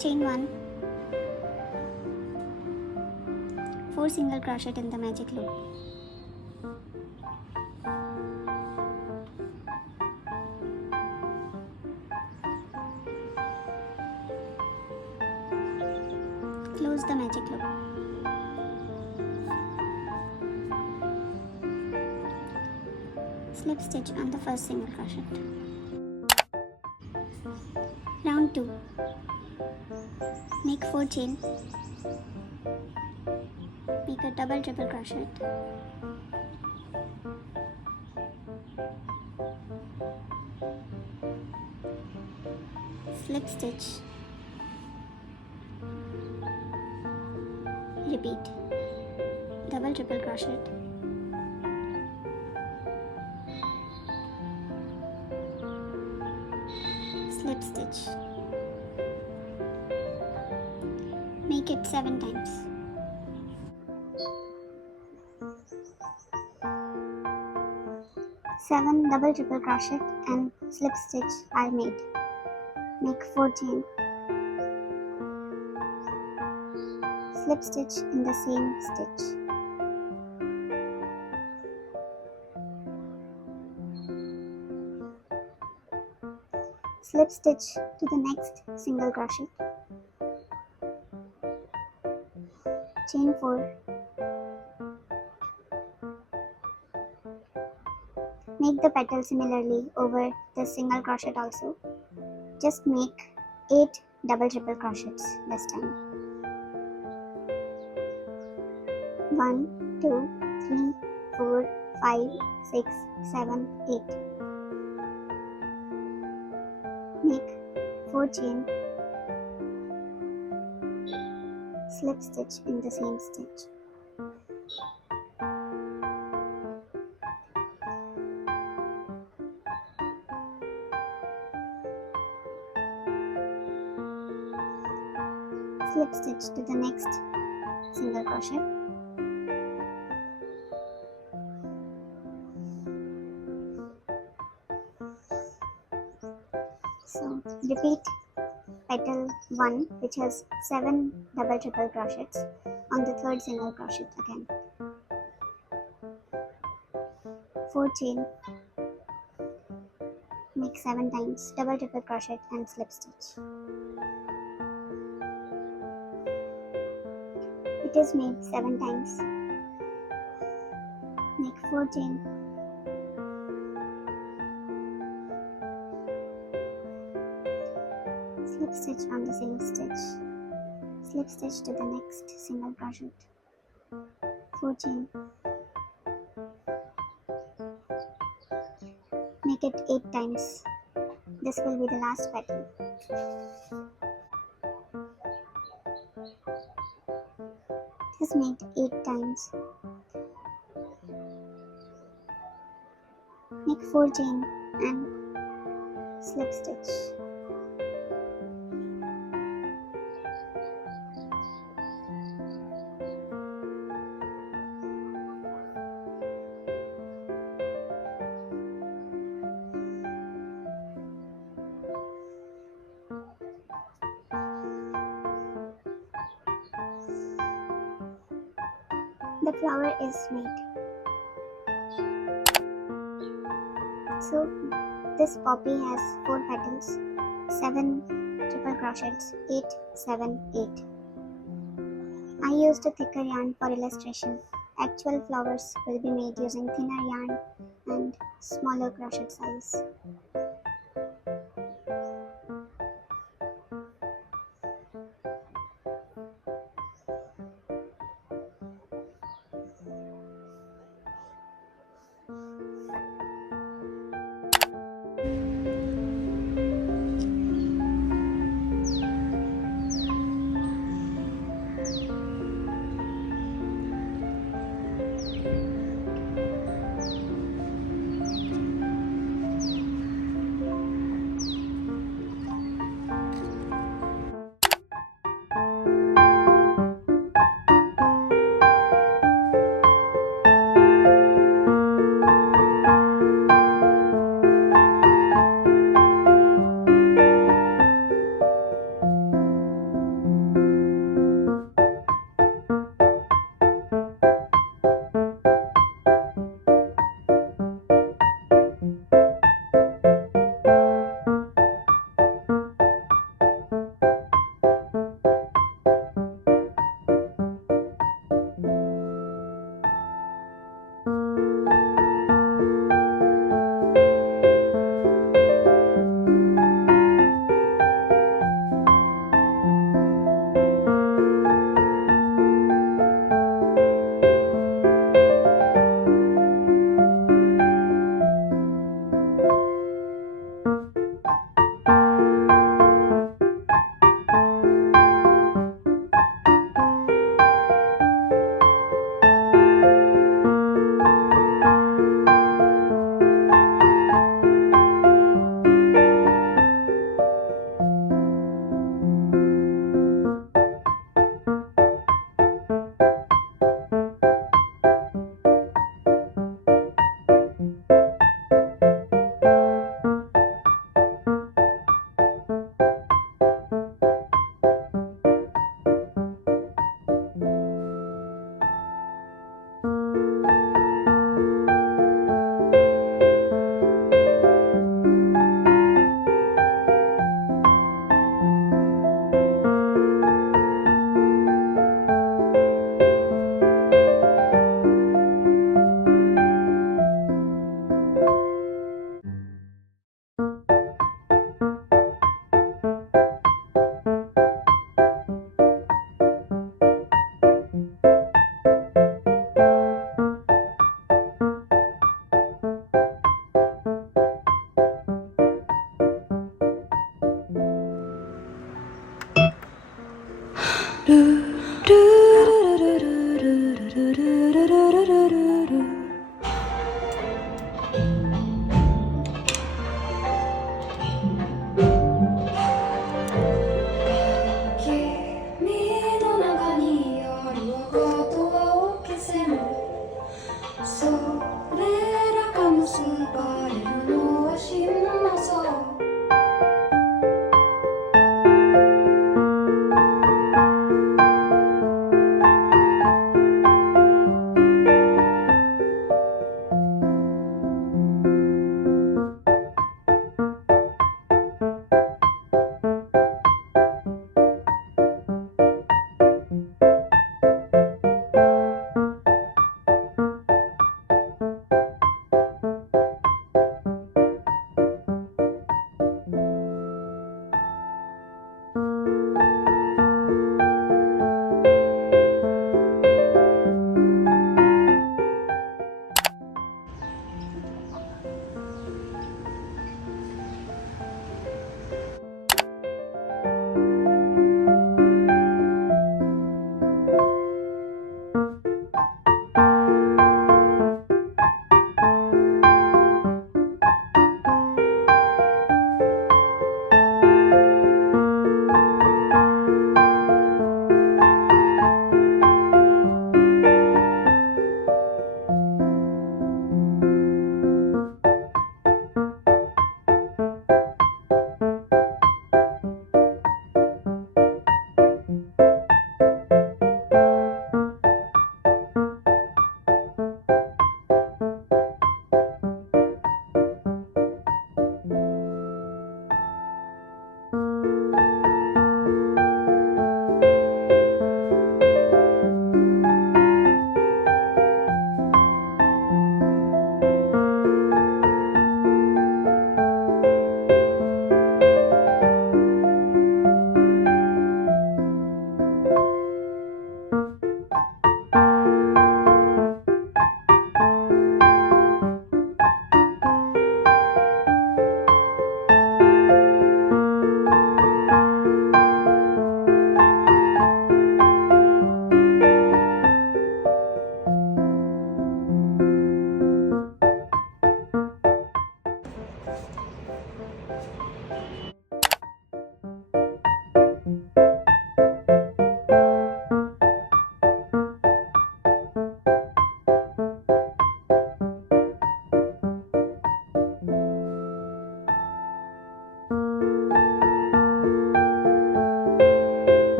chain 1, 4 single crochet in the magic loop. Close the magic loop. Slip stitch on the first single crochet. Round 2. Make 4 chain. Make a double triple crochet. Slip stitch. Repeat. Double triple crochet. Slip stitch. Make it 7 times. Seven double triple crochet and slip stitch are made. Make 4 chain. Slip stitch in the same stitch. Slip stitch to the next single crochet. Chain 4. Make the petal similarly over the single crochet also. Just make 8 double triple crochets this time. 1, 2, 3, 4, 5, 6, 7, 8. Make 4 chain. Slip stitch in the same stitch. Slip stitch to the next single crochet. So repeat petal 1, which has 7 double triple crochets, on the third single crochet again. 4 chain. Make 7 times double triple crochet and slip stitch. It is made 7 times. Make 4 chain. Slip stitch on the same stitch. Slip stitch to the next single crochet. 4 chain. Make it 8 times. This will be the last petal. This made 8 times. Make 4 chain and slip stitch. The flower is made. So this poppy has 4 petals, 7 triple crochets, 8, 7, 8. I used a thicker yarn for illustration. Actual flowers will be made using thinner yarn and smaller crochet size.